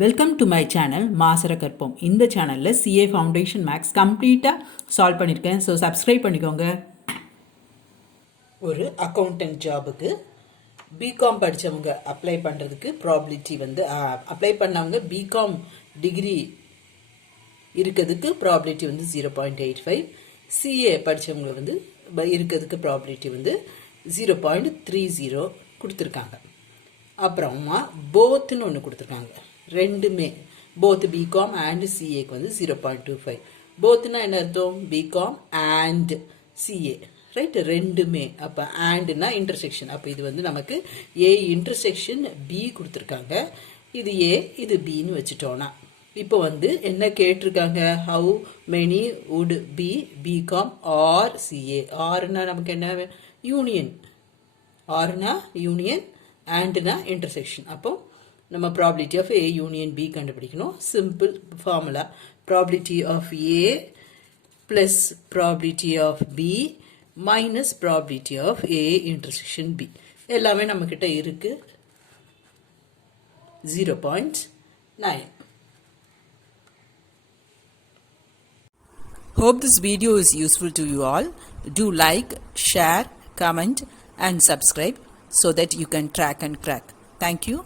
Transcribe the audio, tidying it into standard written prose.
Welcome to my channel மாசரகற்போம். இந்த சேனலில் சிஏ ஃபவுண்டேஷன் மேக்ஸ் கம்ப்ளீட்டாக சால்வ் பண்ணியிருக்கேன். ஸோ சப்ஸ்கிரைப் பண்ணிக்கோங்க. ஒரு அக்கௌண்டன்ட் ஜாபுக்கு பிகாம் படித்தவங்க அப்ளை பண்ணுறதுக்கு ப்ராபிலிட்டி அப்ளை பண்ணவங்க பிகாம் டிகிரி இருக்கிறதுக்கு ப்ராபிலிட்டி 0.85, சிஏ படித்தவங்க இருக்கிறதுக்கு ப்ராபிலிட்டி 0.30 கொடுத்துருக்காங்க. அப்புறமா போத்துன்னு ஒன்று கொடுத்துருக்காங்க. ரெண்டுமே போத் பிகாம் அண்ட் சிஏக்கு 0.25. போத்துனா என்ன அர்த்தம்? B Com and CA, right? ரெண்டுமே. அப்போ ஆண்ட்னா இன்டர்செக்ஷன். அப்போ இது நமக்கு ஏ இன்டர்செக்ஷன் பி கொடுத்துருக்காங்க. இது ஏ, இது பின்னு வச்சுட்டோன்னா இப்போ என்ன கேட்டிருக்காங்க? How many would be BCom or CA. ஆர்னா நமக்கு என்ன? யூனியன். ஆர்னா யூனியன், ஆண்ட்னா இன்டர்செக்ஷன். அப்போ நம்ம probability of A union B கண்டுபிடிக்கணும். Simple formula, probability of A plus probability of B minus probability of A intersection B. எல்லாமே நம்மக்கிட்ட இருக்கு. 0.9. Hope this video is useful to you all. Do like, share, comment and subscribe so that you can track and crack. Thank you.